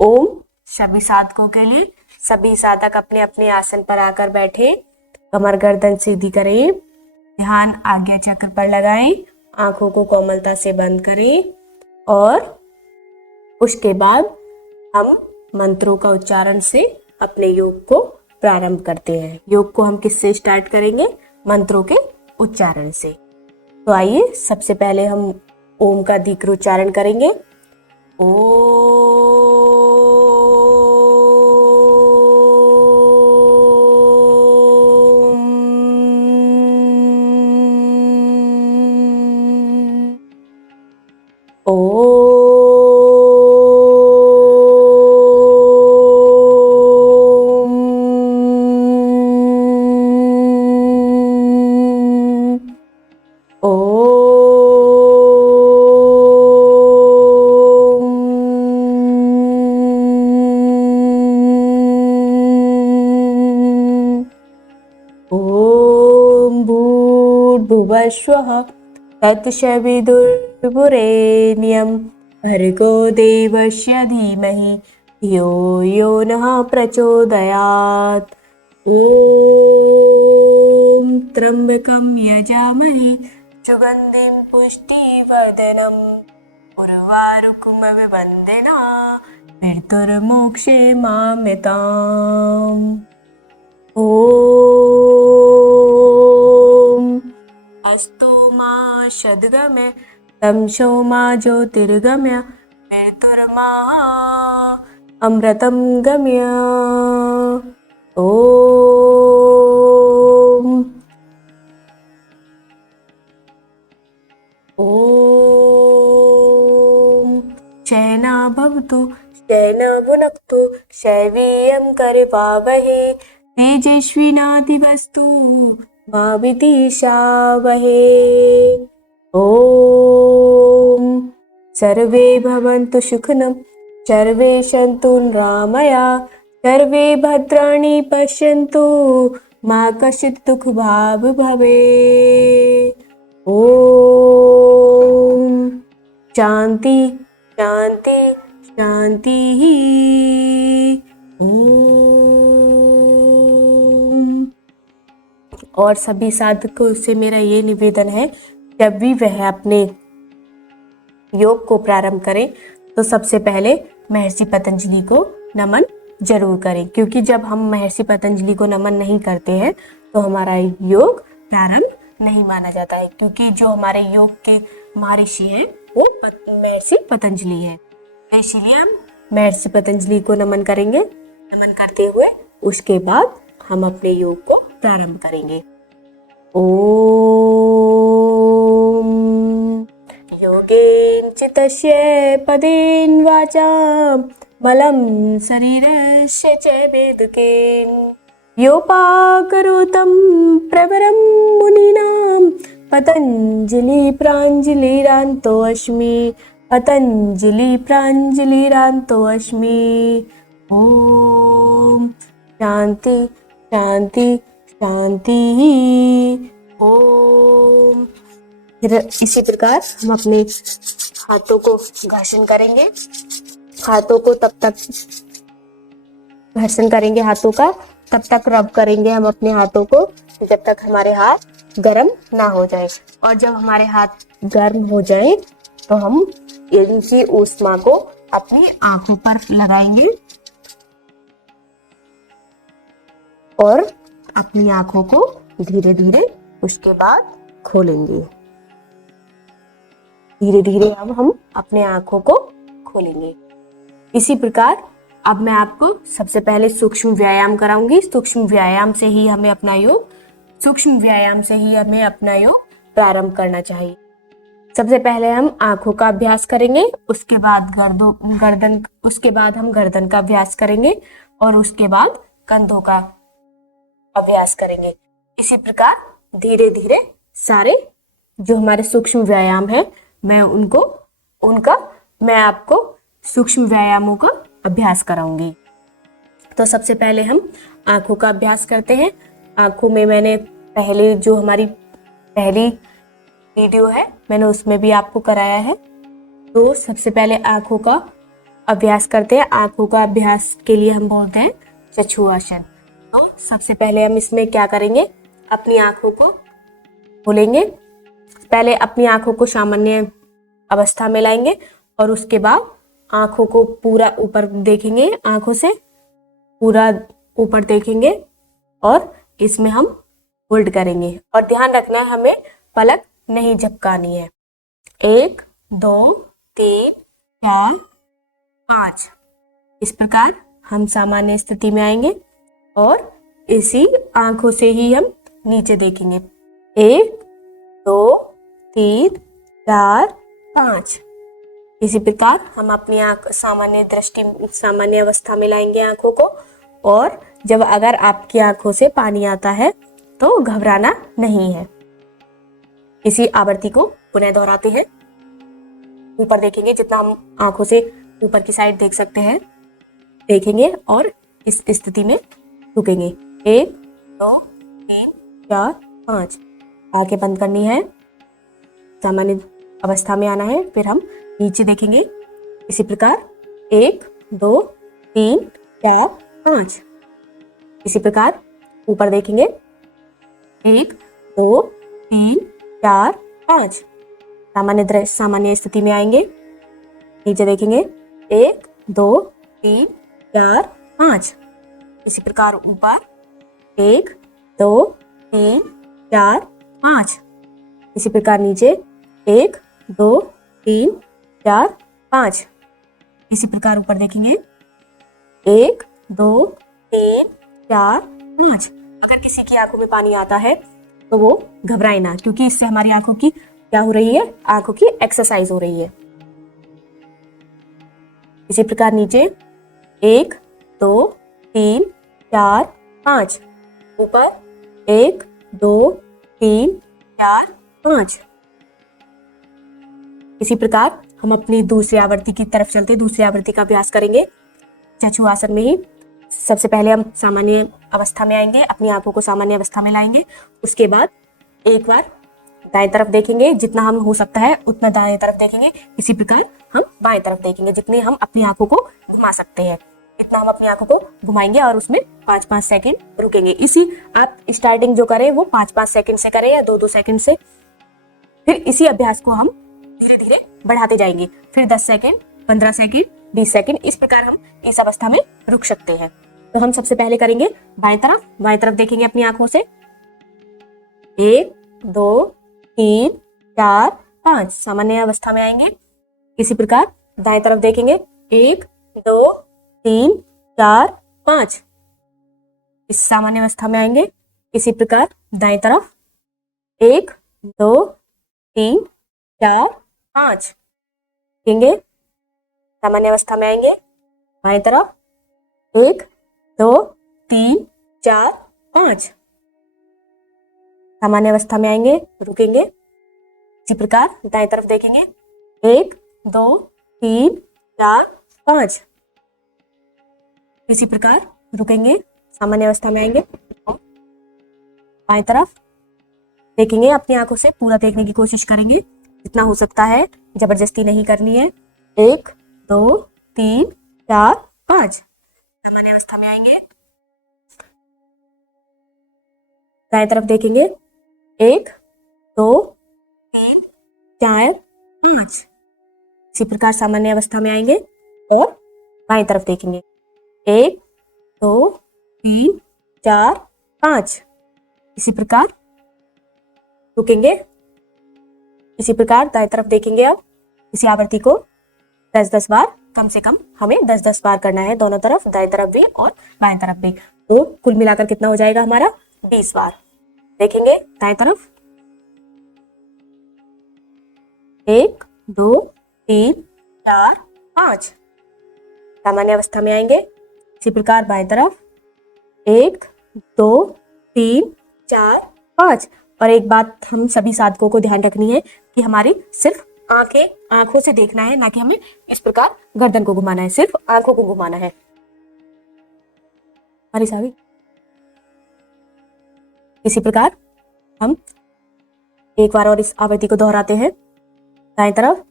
ओम। सभी साधकों के लिए सभी साधक अपने अपने आसन पर आकर बैठे, कमर गर्दन सीधी करें, ध्यान आज्ञा चक्र पर लगाएं, आंखों को कोमलता से बंद करें और उसके बाद हम मंत्रों का उच्चारण से अपने योग को प्रारंभ करते हैं। योग को हम किससे स्टार्ट करेंगे? मंत्रों के उच्चारण से। तो आइए सबसे पहले हम ओम का दीर्घ उच्चारण करेंगे। भूर्भुवस्वः तत्सवितुर्वरेण्यं भर्गो देवस्य धीमहि धियो यो नः प्रचोदयात्। ॐ त्र्यम्बकं यजामहे सुगन्धिं पुष्टिवर्धनम् उर्वारुकमिव वन्दिनात् मृत्युर्मोक्षे माम्यताम्। ॐ अस्तु मा सद्गमय तमसो मा ज्योतिर्गमय मृत्युर्मा अमृतं गमय। ॐ शयना भवतु शयना भुनक्तु शैवीयं करवावहे तेजस्विनाधिवस्तु मा विद्विषावहे। ॐ सर्वे भवन्तु सुखिनः सर्वे सन्तु निरामया सर्वे भद्राणि पश्यन्तु मा कश्चित् दुःखभाग् भवेत्। ॐ शान्ति शान्ति शान्तिः। और सभी साधकों से मेरा ये निवेदन है, जब भी वह अपने योग को प्रारंभ करें तो सबसे पहले महर्षि पतंजलि को नमन जरूर करें, क्योंकि जब हम महर्षि पतंजलि को नमन नहीं करते हैं तो हमारा योग प्रारंभ नहीं माना जाता है, क्योंकि जो हमारे योग के महर्षि हैं वो महर्षि पतंजलि है। इसलिए हम महर्षि पतंजलि को नमन करेंगे। नमन करते हुए उसके बाद हम अपने योग को प्रारंभ करेंगे। ओम योगेन चित्तस्य पदेन वाचां बलं शरीरस्य च वेदकेन योपाकरोतं प्रवरं मुनीनां पतंजलि प्राञ्जलिरान्तो अस्मि पतंजलि प्राञ्जलिरान्तो अस्मि। ओम शांति शांति शांति। ओम। फिर इसी प्रकार हम अपने हाथों को घर्षण करेंगे। हाथों को तब तक घर्षण करेंगे, हाथों का तब तक रब करेंगे हम अपने हाथों को जब तक हमारे हाथ गर्म ना हो जाए। और जब हमारे हाथ गर्म हो जाए तो हम इनकी ऊष्मा को अपनी आंखों पर लगाएंगे और अपनी आंखों को धीरे धीरे उसके बाद खोलेंगे। धीरे धीरे अब हम अपने आंखों को खोलेंगे। इसी प्रकार अब मैं आपको सबसे पहले सूक्ष्म व्यायाम कराऊंगी। सूक्ष्म व्यायाम से ही हमें अपना योग प्रारंभ करना चाहिए। सबसे पहले हम आंखों का अभ्यास करेंगे, उसके बाद हम गर्दन का अभ्यास करेंगे और उसके बाद कंधों का अभ्यास करेंगे। इसी प्रकार धीरे धीरे सारे जो हमारे सूक्ष्म व्यायाम है मैं आपको सूक्ष्म व्यायामों का अभ्यास कराऊंगी। तो सबसे पहले हम आंखों का अभ्यास करते हैं। आंखों में मैंने पहले जो हमारी पहली वीडियो है मैंने उसमें भी आपको कराया है। तो सबसे पहले आंखों का अभ्यास करते हैं। आंखों का अभ्यास के लिए हम बोलते हैं चक्षु आसन। तो सबसे पहले हम इसमें क्या करेंगे, अपनी आंखों को खोलेंगे। पहले अपनी आंखों को सामान्य अवस्था में लाएंगे और उसके बाद आंखों को पूरा ऊपर देखेंगे, आंखों से पूरा ऊपर देखेंगे और इसमें हम होल्ड करेंगे। और ध्यान रखना हमें पलक नहीं झपकानी है। 1 2 3 4 5 इस प्रकार हम सामान्य स्थिति में आएंगे और इसी आंखों से ही हम नीचे देखेंगे। 1 2 3 4 5 इसी प्रकार हम अपनी आंख सामान्य अवस्था में लाएंगे आंखों को। और जब अगर आपकी आंखों से पानी आता है तो घबराना नहीं है। इसी आवृत्ति को पुनः दोहराते हैं। ऊपर देखेंगे, जितना हम आंखों से ऊपर की साइड देख सकते हैं देखेंगे और इस स्थिति में रुकेंगे। 1 2 3 4 5 आंखें बंद करनी है, सामान्य अवस्था में आना है। फिर हम नीचे देखेंगे इसी प्रकार 1 2 3 4 5 इसी प्रकार ऊपर देखेंगे 1 2 3 4 5 सामान्य स्थिति में आएंगे। नीचे देखेंगे 1 2 3 4 5 इसी प्रकार ऊपर 1 2 3 4 5 इसी प्रकार नीचे 1 2 3 4 5 इसी प्रकार ऊपर देखेंगे 1 2 3 4 5। अगर किसी की आंखों में पानी आता है तो वो घबराए ना, क्योंकि इससे हमारी आंखों की क्या हो रही है, आंखों की एक्सरसाइज हो रही है। इसी प्रकार नीचे 1 2 3 4 5 ऊपर 1 2 3 4 5 इसी प्रकार हम अपनी दूसरी आवृत्ति की तरफ चलते, दूसरी आवृत्ति का अभ्यास करेंगे चक्षु आसन में ही। सबसे पहले हम सामान्य अवस्था में आएंगे, अपनी आंखों को सामान्य अवस्था में लाएंगे। उसके बाद एक बार दाएं तरफ देखेंगे, जितना हम हो सकता है उतना दाएं तरफ देखेंगे। इसी प्रकार हम बाएं तरफ देखेंगे, जितने हम अपनी आंखों को घुमा सकते हैं इतना हम अपनी आंखों को घुमाएंगे और उसमें 5-5 सेकंड रुकेंगे। इसी आप स्टार्टिंग जो करें वो 5-5 सेकंड से करें या 2-2 सेकंड से। फिर इसी अभ्यास को हम धीरे धीरे बढ़ाते जाएंगे। फिर 10 सेकंड 15 सेकंड 20 सेकंड इस प्रकार हम इस अवस्था में रुक सकते हैं। तो हम सबसे पहले करेंगे बाएं तरफ देखेंगे अपनी आंखों से 1 2 3 4 5 सामान्य अवस्था में आएंगे। इसी प्रकार दाएं तरफ देखेंगे 1 2 3 4 5 इस सामान्य अवस्था में आएंगे। इसी प्रकार दाएं तरफ 1 2 3 4 5 देखेंगे, सामान्य अवस्था में आएंगे। बाएं तरफ 1 2 3 4 5 सामान्य अवस्था में आएंगे, रुकेंगे। इसी प्रकार दाएं तरफ देखेंगे 1 2 3 4 5 इसी प्रकार रुकेंगे, सामान्य अवस्था में आएंगे। बाएं तरफ देखेंगे, अपनी आंखों से पूरा देखने की कोशिश करेंगे, जितना हो सकता है, जबरदस्ती नहीं करनी है। 1 2 3 4 5 सामान्य अवस्था में आएंगे। दाएं तरफ देखेंगे 1 2 3 4 5 इसी प्रकार सामान्य अवस्था में आएंगे। और बाएं तरफ देखेंगे 1 2 3 4 5 इसी प्रकार रुकेंगे। इसी प्रकार दाएं तरफ देखेंगे। अब इसी आवृत्ति को 10-10 बार, कम से कम हमें 10-10 बार करना है, दोनों तरफ, दाएं तरफ भी और बाएं तरफ भी। तो कुल मिलाकर कितना हो जाएगा हमारा 20 बार। देखेंगे दाएं तरफ 1 2 3 4 5 सामान्य अवस्था में आएंगे। इसी प्रकार बाएं तरफ 1 2 3 4 5। और एक बात हम सभी साधकों को ध्यान रखनी है कि हमारी सिर्फ आंखों से देखना है, ना कि हमें इस प्रकार गर्दन को घुमाना है, सिर्फ आंखों को घुमाना है। हमारी सारी इसी प्रकार हम एक बार और इस आवृत्ति को दोहराते हैं। दाएं तरफ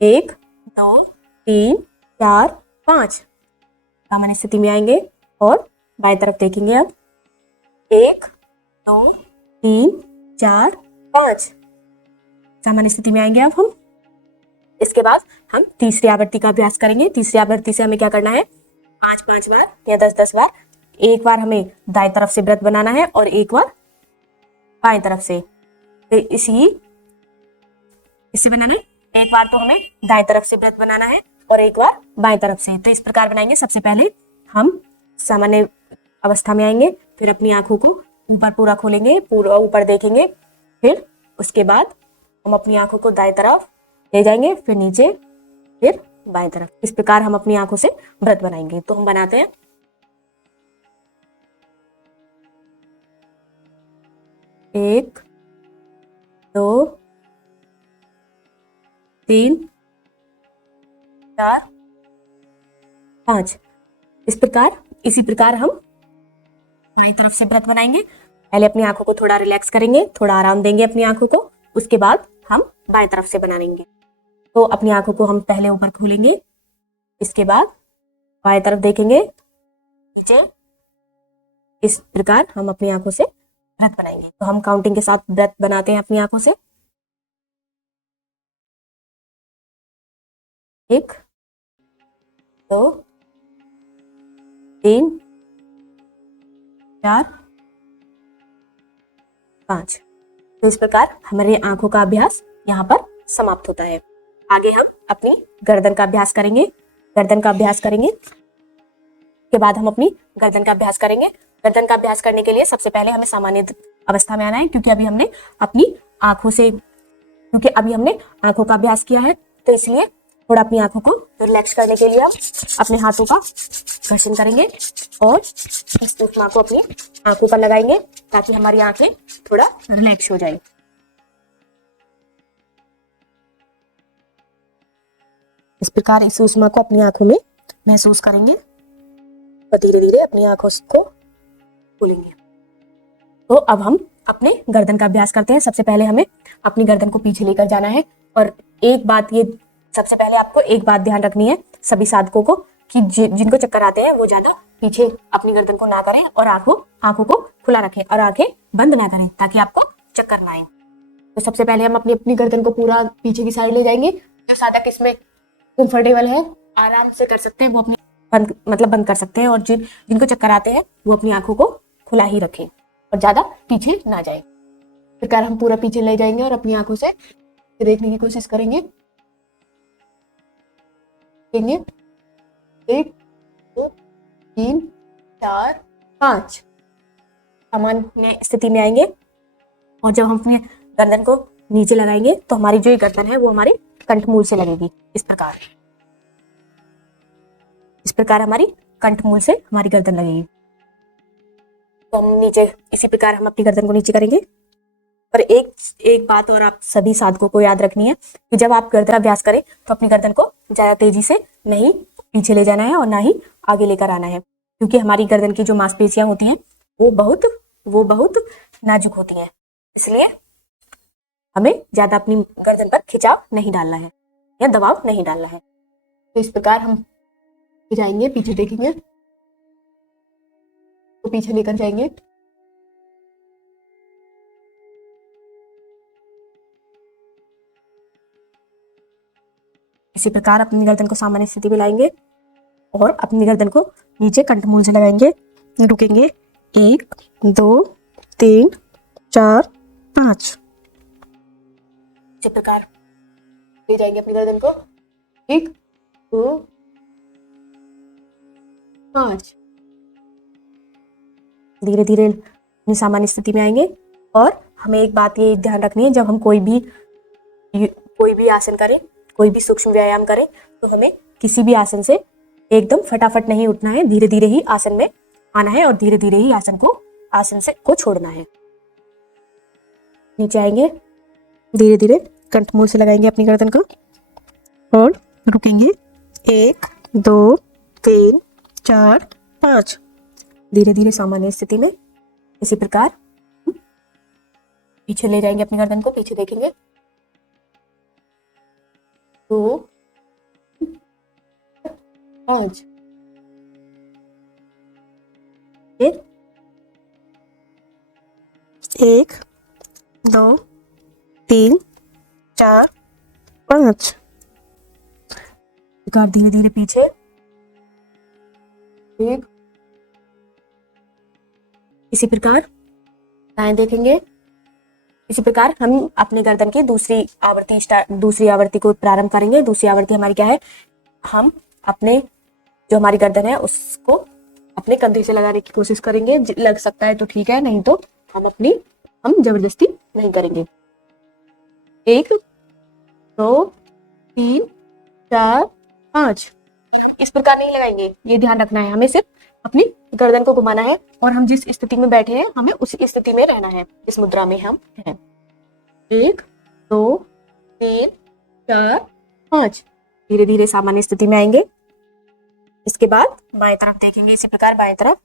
1 2 3 4 5। सामान्य स्थिति में आएंगे और बाएं तरफ देखेंगे। अब 1 2 3 4 5 सामान्य स्थिति में आएंगे अब हम। इसके बाद हम तीसरी आवृत्ति का अभ्यास करेंगे। तीसरी आवृत्ति से हमें क्या करना है, 5 बार या 10 बार, एक बार हमें दाएं तरफ से वृत्त बनाना है और एक बार बाएं तरफ से। तो इससे बनाना है, एक बार तो हमें दाएं तरफ से वृत्त बनाना है और एक बार बाएं तरफ से। तो इस प्रकार बनाएंगे। सबसे पहले हम सामान्य अवस्था में आएंगे, फिर अपनी आंखों को ऊपर पूरा खोलेंगे, पूरा ऊपर देखेंगे, फिर उसके बाद हम अपनी आंखों को दाएं तरफ ले जाएंगे, फिर नीचे, फिर बाएं तरफ। इस प्रकार हम अपनी आंखों से वृत्त बनाएंगे। तो हम बनाते हैं। 1 2 3 4 5 इसी प्रकार हम दाईं तरफ से वृत्त बनाएंगे। पहले अपनी आंखों को थोड़ा रिलैक्स करेंगे, थोड़ा आराम देंगे अपनी आंखों को, उसके बाद हम बाएं तरफ से बनाएंगे। तो अपनी आंखों को हम पहले ऊपर खोलेंगे, इसके बाद बाएं तरफ देखेंगे, नीचे। इस प्रकार हम अपनी आंखों से वृत्त बनाएंगे। तो हम काउंटिंग के साथ वृत्त बनाते हैं अपनी आंखों से। 1 2 3 4 5। तो इस प्रकार हमारी आंखों का अभ्यास यहाँ पर समाप्त होता है। आगे हम अपनी गर्दन का अभ्यास करेंगे। गर्दन का अभ्यास करेंगे के बाद हम अपनी गर्दन का अभ्यास करेंगे। गर्दन का अभ्यास करने के लिए सबसे पहले हमें सामान्य अवस्था में आना है, क्योंकि अभी हमने आंखों का अभ्यास किया है। तो इसलिए थोड़ा अपनी आंखों को रिलैक्स करने के लिए हम अपने हाथों का घर्षण करेंगे और इस उपमा को अपनी आंखों पर लगाएंगे, ताकि हमारी आंखें थोड़ा रिलैक्स हो जाए। इस प्रकार इस उष्मा को अपनी आंखों में महसूस करेंगे और धीरे धीरे अपनी आंखों को खोलेंगे। तो अब हम अपने गर्दन का अभ्यास करते हैं। सबसे पहले हमें अपनी गर्दन को पीछे लेकर जाना है और सबसे पहले आपको एक बात ध्यान रखनी है सभी साधकों को, कि जिनको चक्कर आते हैं वो ज्यादा पीछे अपनी गर्दन को ना करें और आंखों को खुला रखें और आंखें बंद ना करें, ताकि आपको चक्कर ना आए। तो सबसे पहले हम अपनी गर्दन को पूरा पीछे की साइड ले जाएंगे। जो साधक इसमें कंफर्टेबल है, आराम से कर सकते हैं, वो अपनी बंद कर सकते हैं, और जिनको चक्कर आते हैं वो अपनी आंखों को खुला ही रखें और ज्यादा पीछे ना जाए। इस प्रकार हम पूरा पीछे ले जाएंगे और अपनी आंखों से देखने की कोशिश करेंगे। 1 2 3 4 5 सामान्य स्थिति में आएंगे और जब हम अपनी गर्दन को नीचे लगाएंगे तो हमारी जो गर्दन है वो हमारे कंठमूल से लगेगी। इस प्रकार हमारी कंठमूल से हमारी गर्दन लगेगी। तो हम नीचे इसी प्रकार हम अपनी गर्दन को नीचे करेंगे। पर एक बात और आप सभी साधकों को याद रखनी है कि जब आप गर्दन अभ्यास करें तो अपनी गर्दन को ज्यादा तेजी से नहीं पीछे ले जाना है और ना ही आगे लेकर आना है, क्योंकि हमारी गर्दन की जो मांसपेशियां होती हैं वो बहुत नाजुक होती हैं। इसलिए हमें ज्यादा अपनी गर्दन पर खिंचाव नहीं डालना है या दबाव नहीं डालना है। तो इस प्रकार हम जाएंगे, पीछे देखेंगे तो पीछे लेकर जाएंगे। इसी प्रकार अपनी गर्दन को सामान्य स्थिति में लाएंगे और अपनी गर्दन को नीचे कंठमूल से लगाएंगे। रुकेंगे 1 2 3 4 5। इसी प्रकार ले जाएंगे अपनी गर्दन को 1 2 5। धीरे धीरे सामान्य स्थिति में आएंगे और हमें एक बात ये ध्यान रखनी है, जब हम कोई भी आसन करें, कोई भी सूक्ष्म व्यायाम करें, तो हमें किसी भी आसन से एकदम फटाफट नहीं उठना है। धीरे धीरे ही आसन में आना है और धीरे धीरे ही आसन को छोड़ना है। नीचे आएंगे, धीरे धीरे कंठमूल से लगाएंगे अपनी गर्दन को और रुकेंगे 1 2 3 4 5। धीरे धीरे सामान्य स्थिति में इसी प्रकार पीछे ले जाएंगे अपनी गर्दन को, पीछे देखेंगे 2 5, फिर 1 2 3 4 5, प्रकार धीरे धीरे पीछे 1, इसी प्रकार दाएं देखेंगे। इसी प्रकार हम अपने गर्दन की दूसरी आवृत्ति को प्रारंभ करेंगे। दूसरी आवृत्ति हमारी क्या है, हम अपने जो हमारी गर्दन है उसको अपने कंधे से लगाने की कोशिश करेंगे। लग सकता है तो ठीक है, नहीं तो हम जबरदस्ती नहीं करेंगे। 1 2 3 4 5, इस प्रकार नहीं लगाएंगे, ये ध्यान रखना है। हमें सिर्फ अपनी गर्दन को घुमाना है और हम जिस स्थिति में बैठे हैं हमें उसी स्थिति में रहना है, इस मुद्रा में हम हैं। 1 2 3 4 5, धीरे धीरे सामान्य स्थिति में आएंगे। इसके बाद बाएं तरफ देखेंगे। इसी प्रकार बाएं तरफ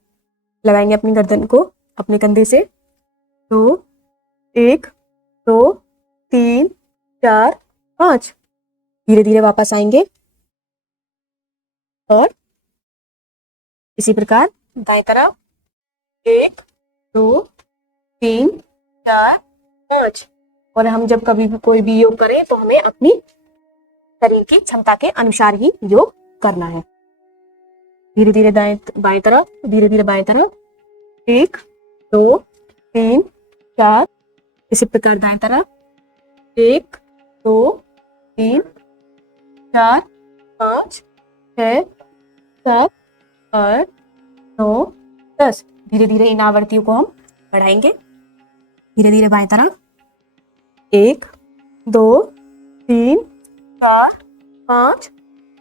लगाएंगे अपनी गर्दन को अपने कंधे से। 2 1 2 3 4 5, धीरे धीरे वापस आएंगे और इसी प्रकार दाएं तरफ 1 2 3 4 5, और हम जब कभी भी कोई भी योग करें तो हमें अपनी शरीर की क्षमता के अनुसार ही योग करना है। धीरे धीरे बाएं तरफ, धीरे धीरे बाएं तरफ 1 2 3 4, इसी प्रकार दाएं तरफ 1 2 3 4 5 6 7 8 9 10, धीरे धीरे इन आवृत्तियों को हम बढ़ाएंगे। धीरे धीरे बाएं तरफ 1 2 3 4 5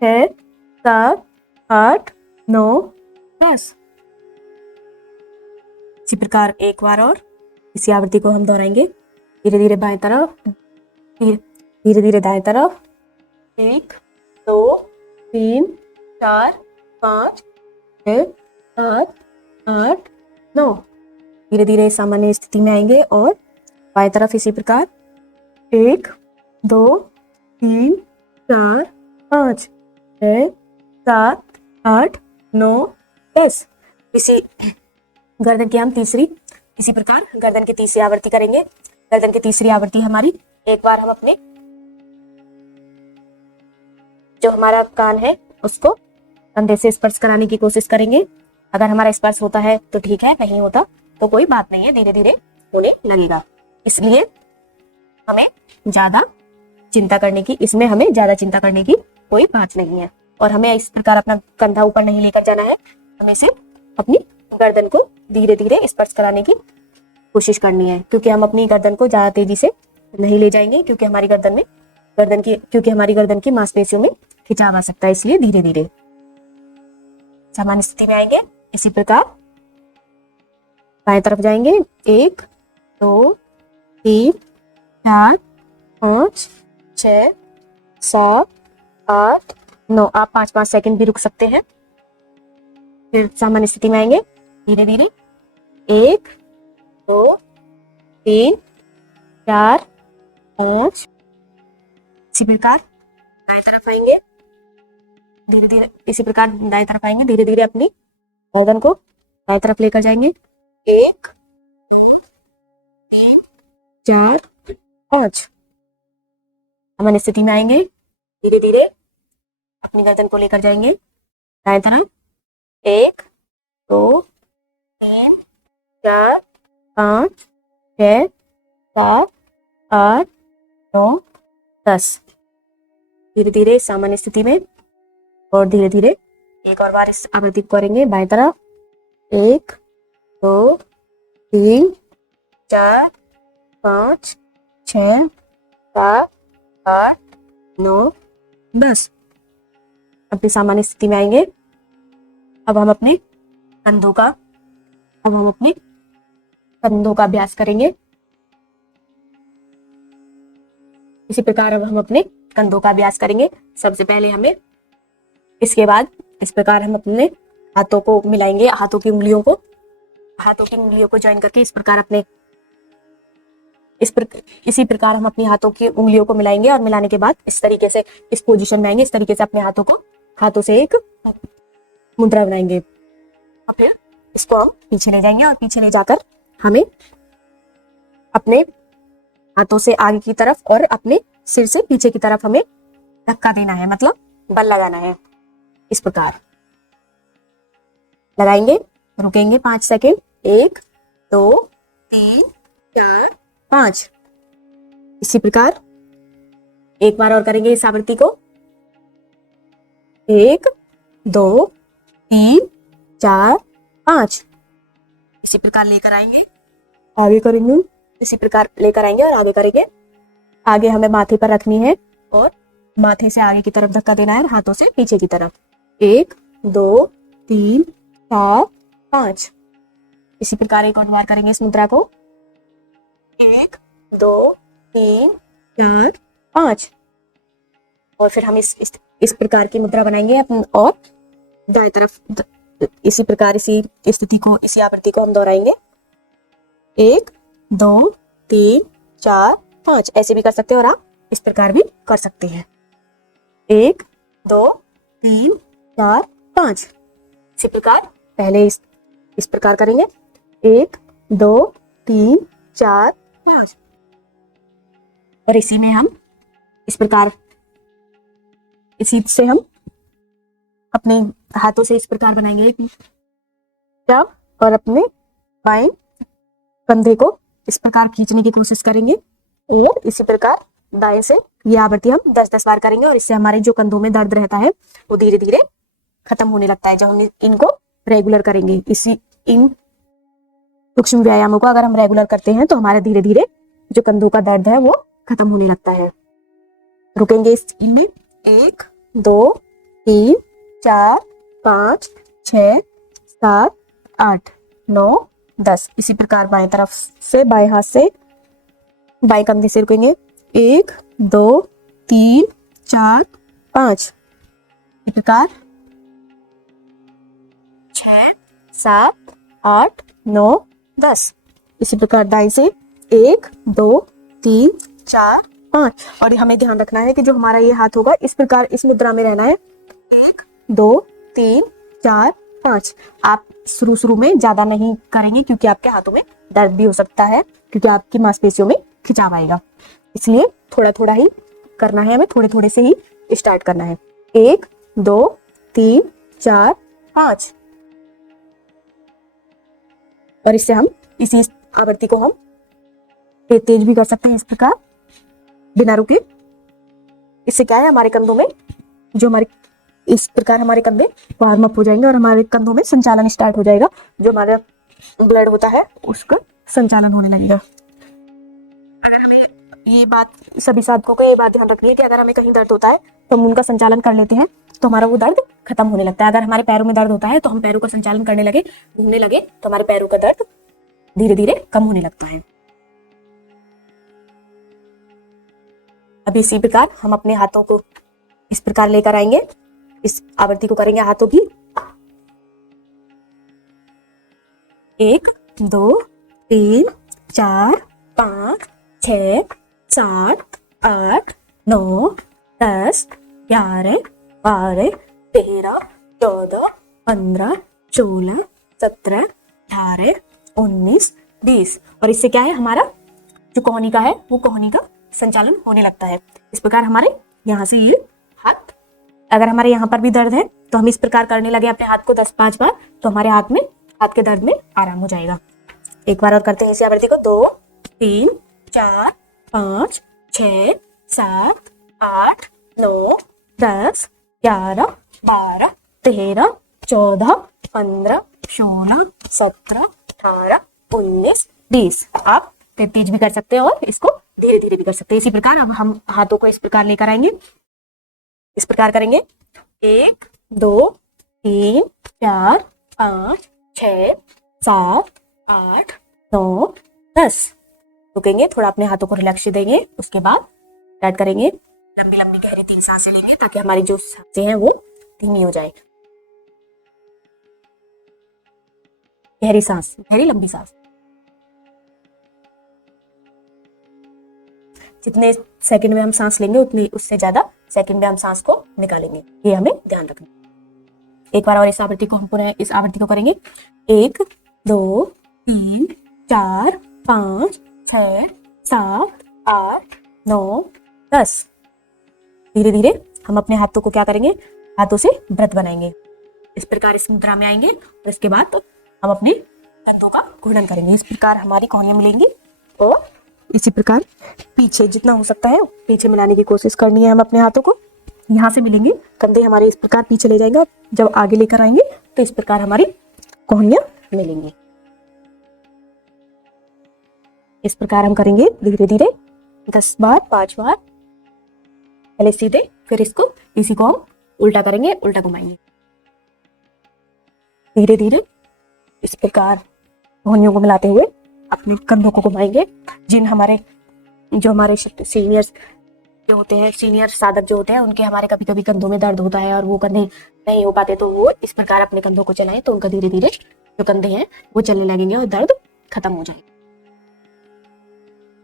6 7 8 9 10, इसी प्रकार एक बार और इसी आवृत्ति को हम दोहराएंगे। धीरे धीरे बाएं तरफ, धीरे धीरे दाएं तरफ 1 2 3 4 5 6 7 8 9, धीरे धीरे सामान्य स्थिति में आएंगे और बाएं तरफ इसी प्रकार 1 2 3 4 5 6 7 8 9 10, इसी गर्दन की हम इसी प्रकार गर्दन की तीसरी आवृत्ति करेंगे। गर्दन की तीसरी आवृत्ति हमारी, एक बार हम अपने जो हमारा कान है उसको कंधे से स्पर्श कराने की कोशिश करेंगे। अगर हमारा स्पर्श होता है तो ठीक है, नहीं होता तो कोई बात नहीं है, धीरे धीरे होने लगेगा। इसलिए हमें ज्यादा चिंता करने की कोई बात नहीं है। और हमें इस प्रकार अपना कंधा ऊपर नहीं लेकर जाना है, हमें सिर्फ अपनी गर्दन को धीरे धीरे स्पर्श कराने की कोशिश करनी है, क्योंकि हम अपनी गर्दन को ज्यादा तेजी से नहीं ले जाएंगे, क्योंकि हमारी गर्दन की मांसपेशियों में खिंचाव आ सकता है। इसलिए धीरे धीरे सामान्य स्थिति में आएंगे। इसी प्रकार बाएं तरफ जाएंगे 1 2 3 4 5 6 7 8 9, आप 5-5 सेकंड भी रुक सकते हैं। फिर सामान्य स्थिति में आएंगे धीरे धीरे 1 2 3 4 5, इसी प्रकार दाएं तरफ आएंगे। धीरे धीरे इसी प्रकार दाएं तरफ आएंगे, धीरे धीरे अपनी गर्दन को दाएं तरफ लेकर जाएंगे। 1 2 3 4 5, सामान्य स्थिति में आएंगे। धीरे धीरे अपनी गर्दन को लेकर जाएंगे दाएं तरफ। 1 2 3 4 5 6 7 8 9 10, धीरे धीरे सामान्य स्थिति में, और धीरे धीरे एक और बार इस आवृत्ति को करेंगे बाएं तरफ। 1 2 3 4 5 6 7 8 9 10, अपनी सामान्य स्थिति में आएंगे। अब हम अपने कंधों का अभ्यास करेंगे। इसी प्रकार अब हम अपने कंधों का अभ्यास करेंगे। सबसे पहले हमें इसके बाद इस प्रकार हम अपने हाथों को मिलाएंगे, हाथों की उंगलियों को ज्वाइन करके इस प्रकार हम अपनी हाथों की उंगलियों को मिलाएंगे, और मिलाने के बाद इस तरीके से इस पोजीशन में आएंगे। इस तरीके से अपने हाथों से एक मुद्रा बनाएंगे। और फिर इसको हम पीछे ले जाएंगे और पीछे ले जाकर हमें अपने हाथों से आगे की तरफ और अपने सिर से पीछे की तरफ हमें धक्का देना है, मतलब बल लगाना है। इस प्रकार लगाएंगे, रुकेंगे 5 सेकेंड, 1 2 3 4 5। इसी प्रकार एक बार और करेंगे इस आवृत्ति को। 1 2 3 4 5। इसी प्रकार लेकर आएंगे, आगे करेंगे, इसी प्रकार लेकर आएंगे और आगे करेंगे। आगे हमें माथे पर रखनी है और माथे से आगे की तरफ धक्का देना है, हाथों से पीछे की तरफ। 1 2 3 4 5। इसी प्रकार एक और बार करेंगे इस मुद्रा को। 1 2 3 4 5। और फिर हम इस प्रकार की मुद्रा बनाएंगे अपन, और दाएं तरफ इसी प्रकार इसी स्थिति को, इसी आवृत्ति को हम दोहराएंगे। 1 2 3 4 5। ऐसे भी कर सकते हैं और आप इस प्रकार भी कर सकते हैं। 1 2 3 4 5। इसी प्रकार पहले इस प्रकार करेंगे। 1 2 3 4 5। और इसी में हम इस प्रकार, इसी से हम अपने हाथों से इस प्रकार बनाएंगे जब, और अपने बाएं कंधे को इस प्रकार खींचने की कोशिश करेंगे और इसी प्रकार दाएं से ये आवृत्ति हम 10-10 बार करेंगे। और इससे हमारे जो कंधों में दर्द रहता है वो धीरे धीरे खत्म होने लगता है जब हम इनको रेगुलर करेंगे। इन सूक्ष्म व्यायामों को अगर हम रेगुलर करते हैं तो हमारे धीरे धीरे जो कंधों का दर्द है वो खत्म होने लगता है। रुकेंगे इनमें। 1 2 3 4 5 6 7 8 9 10। इसी प्रकार बाएं तरफ से, बाएं हाथ से बाएं कंधे से रुकेंगे। 1 2 3 4 5। इसी प्रकार 6 7 8 9 10। इसी प्रकार दाएं से 1 2 3 4 5। और हमें ध्यान रखना है कि जो हमारा ये हाथ होगा इस प्रकार इस मुद्रा में रहना है। 1 2 3 4 5। आप शुरू में ज्यादा नहीं करेंगे क्योंकि आपके हाथों में दर्द भी हो सकता है, क्योंकि आपकी मांसपेशियों में खिंचाव आएगा। इसलिए थोड़ा थोड़ा ही करना है, हमें थोड़े थोड़े से ही स्टार्ट करना है। 1 2 3 4 5। और इससे हम इसी आवृत्ति को हम तेज भी कर सकते हैं इस प्रकार बिना रुके। इससे क्या है, हमारे कंधों में जो हमारे इस प्रकार हमारे कंधे वार्म अप हो जाएंगे और हमारे कंधों में संचालन स्टार्ट हो जाएगा। जो हमारा ब्लड होता है उसका संचालन होने लगेगा। अगर हमें ये बात, सभी साधकों को ये बात ध्यान रखनी है कि अगर हमें कहीं दर्द होता है तो हम उनका संचालन कर लेते हैं तो हमारा वो दर्द खत्म होने लगता है। अगर हमारे पैरों में दर्द होता है तो हम पैरों का संचालन करने लगे, घूमने लगे, तो हमारे पैरों का दर्द धीरे धीरे कम होने लगता है। अब इसी प्रकार हम अपने हाथों को इस प्रकार लेकर आएंगे, इस आवृत्ति को करेंगे हाथों की। 1 2 3 4 5 6 7 8 9 10 11 12 13 14 15 16 17 18 19 20। और इससे क्या है, हमारा जो कोहनी का है वो कोहनी का संचालन होने लगता है। इस प्रकार हमारे यहाँ से ये हाथ, अगर हमारे यहाँ पर भी दर्द है तो हम इस प्रकार करने लगे अपने हाथ को 10-5 बार, तो हमारे हाथ के दर्द में आराम हो जाएगा। एक बार और करते हैं इसी आवृत्ति को। 2 3 4 5 6 7 8 9 10 11 12 13 14 15 16 17 18 19 20। आप तेज भी कर सकते हैं और इसको धीरे धीरे भी कर सकते हैं। इसी प्रकार अब हम हाथों को इस प्रकार लेकर आएंगे, इस प्रकार करेंगे। 1 2 3 4 5 6 7 8 9 10। रुकेंगे, थोड़ा अपने हाथों को रिलैक्स देंगे, उसके बाद स्टार्ट करेंगे। लंबी लंबी गहरी 3 सांसें लेंगे ताकि हमारी जो सांसें हैं वो धीमी हो जाए। गहरी सांस, गहरी लंबी सांस। जितने सेकंड में हम सांस लेंगे उतनी उससे ज्यादा सेकंड में हम सांस को निकालेंगे, ये हमें ध्यान रखना। एक बार और इस आवृत्ति को हम पुनः इस आवृत्ति को करेंगे। 1 2 3 4 5 6 7 8 9 10। धीरे धीरे हम अपने हाथों को क्या करेंगे, हाथों से व्रत बनाएंगे। इस प्रकार इस मुद्रा में आएंगे और इसके बाद तो हम अपने कंधों का घूर्णन करेंगे। इस प्रकार हमारी कोहनियां मिलेंगी और इसी प्रकार पीछे जितना हो सकता है पीछे मिलाने की कोशिश करनी है। हम अपने हाथों को यहाँ से मिलेंगे, कंधे हमारे इस प्रकार पीछे ले जाएंगे। जब आगे लेकर आएंगे तो इस प्रकार हमारी कोहनियां मिलेंगी। इस प्रकार हम करेंगे धीरे धीरे 10 बार 5 बार। पहले सीधे, फिर इसी को हम उल्टा करेंगे, उल्टा घुमाएंगे। धीरे धीरे इस प्रकार कोहनियों को मिलाते हुए अपने कंधों को घुमाएंगे। जो हमारे सीनियर्स जो होते हैं, सीनियर साधक जो होते हैं, उनके हमारे कभी कभी कंधों में दर्द होता है और वो कंधे नहीं हो पाते, तो वो इस प्रकार अपने कंधों को चलाएं तो उनका धीरे धीरे जो कंधे हैं वो चलने लगेंगे और दर्द खत्म हो जाएगा।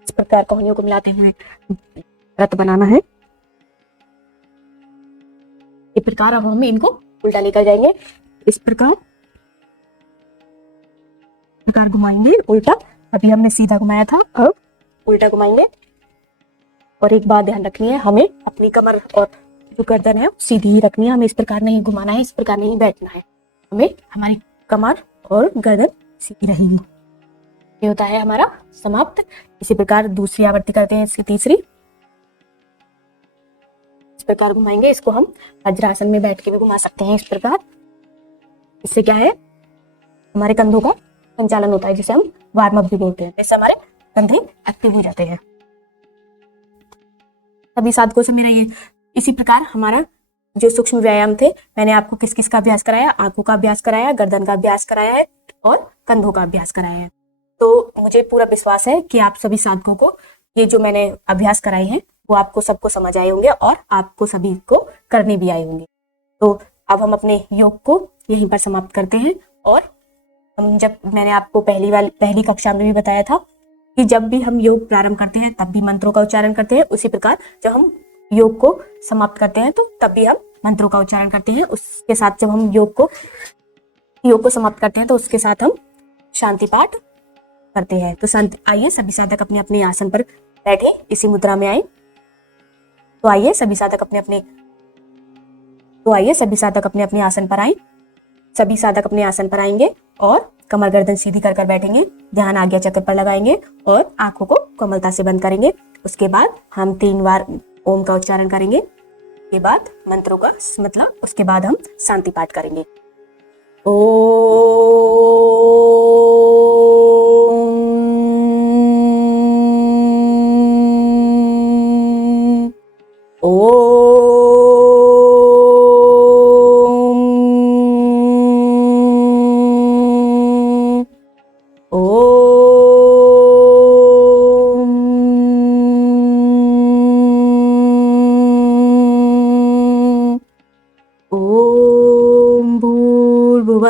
इस प्रकार कोहनियों को मिलाते हुए व्रत बनाना है। इस प्रकार अब हम इनको उल्टा लेकर जाएंगे। इस प्रकार घुमाएंगे उल्टा। अभी हमने सीधा घुमाया था, अब उल्टा घुमाएंगे। और एक बात ध्यान रखनी है, हमें अपनी कमर और जो गर्दन है सीधी ही रखनी है। हमें इस प्रकार नहीं घुमाना है, इस प्रकार नहीं बैठना है। हमें हमारी कमर और गर्दन सीधी रहेगी। ये होता है हमारा समाप्त। इसी प्रकार दूसरी आवृत्ति करते हैं, इसकी तीसरी। इस प्रकार घुमाएंगे। इसको हम वज्रासन में बैठ के भी घुमा सकते हैं इस प्रकार। इससे क्या है, हमारे कंधों का संचालन होता है, जिसे हम वार्म अप भी बोलते हैं। इससे हमारे कंधे एक्टिव हो जाते हैं। सभी साधकों से मेरा ये इसी प्रकार हमारा जो सूक्ष्म व्यायाम थे, मैंने आपको किस किस का अभ्यास कराया, आंखों का अभ्यास कराया, गर्दन का अभ्यास कराया है और कंधों का अभ्यास कराया है। तो मुझे पूरा विश्वास है कि आप सभी साधकों को ये जो मैंने अभ्यास कराए हैं वो आपको सबको समझ आए होंगे और आपको सभी को करने भी आए होंगे। तो अब हम अपने योग को यहीं पर समाप्त करते हैं। और मैंने आपको पहली कक्षा में भी बताया था कि जब भी हम योग प्रारंभ करते हैं तब भी मंत्रों का उच्चारण करते हैं। उसी प्रकार जब हम योग को समाप्त करते हैं तो तब भी हम मंत्रों का उच्चारण करते हैं। उसके साथ जब हम योग को समाप्त करते हैं तो उसके साथ हम शांति पाठ करते हैं। तो आइए सभी साधक अपने अपने आसन पर बैठे, इसी मुद्रा में आए। तो आइए सभी साधक अपने अपने आसन पर आए। सभी साधक अपने आसन पर आएंगे और कमर गर्दन सीधी कर बैठेंगे। ध्यान आज्ञा चक्र पर लगाएंगे और आंखों को कोमलता से बंद करेंगे। उसके बाद हम 3 बार ओम का उच्चारण करेंगे। उसके बाद मंत्रों का मतलब उसके बाद हम शांति पाठ करेंगे।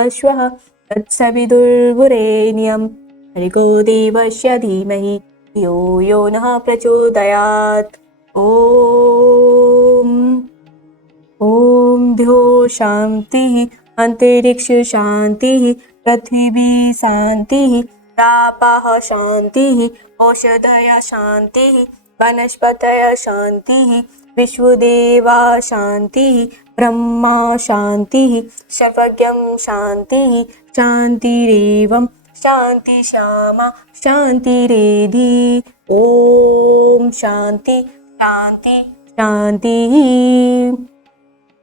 स्वः तत्सवितुर्वरेण्यं भर्गो देवस्य धीमहि धियो यो नः प्रचोदयात्। ॐ द्यो शान्तिः, अंतरिक्ष शान्तिः, पृथिवी शान्तिः, रापः शान्तिः, औषधय शान्तिः, वनस्पतय शान्तिः, विश्वदेवा शान्तिः, ब्रह्मा शान्तिः, सर्वज्ञं शान्तिः, शान्तिरेवं शान्ति श्यामा शान्तिरेधि। ॐ शान्ति शान्ति शान्तिः।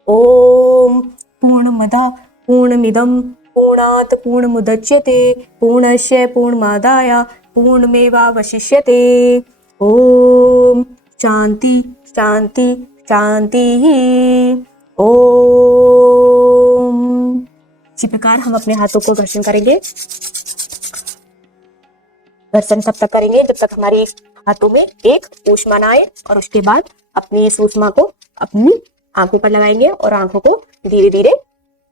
ॐ पूर्णमदः पूर्णमिदं पूर्णात् पूर्णमुदच्यते पूर्णस्य पूर्णमादाय पूर्णमेवावशिष्यते। ॐ शान्ति शान्ति शान्तिः। ओम। इसी प्रकार हम अपने हाथों को घर्षण करेंगे। घर्षण तब तक करेंगे जब तक हमारे हाथों में एक ऊष्मा न आए, और उसके बाद अपनी इस ऊष्मा को अपनी आंखों पर लगाएंगे और आंखों को धीरे धीरे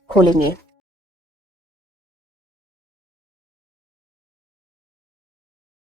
खोलेंगे।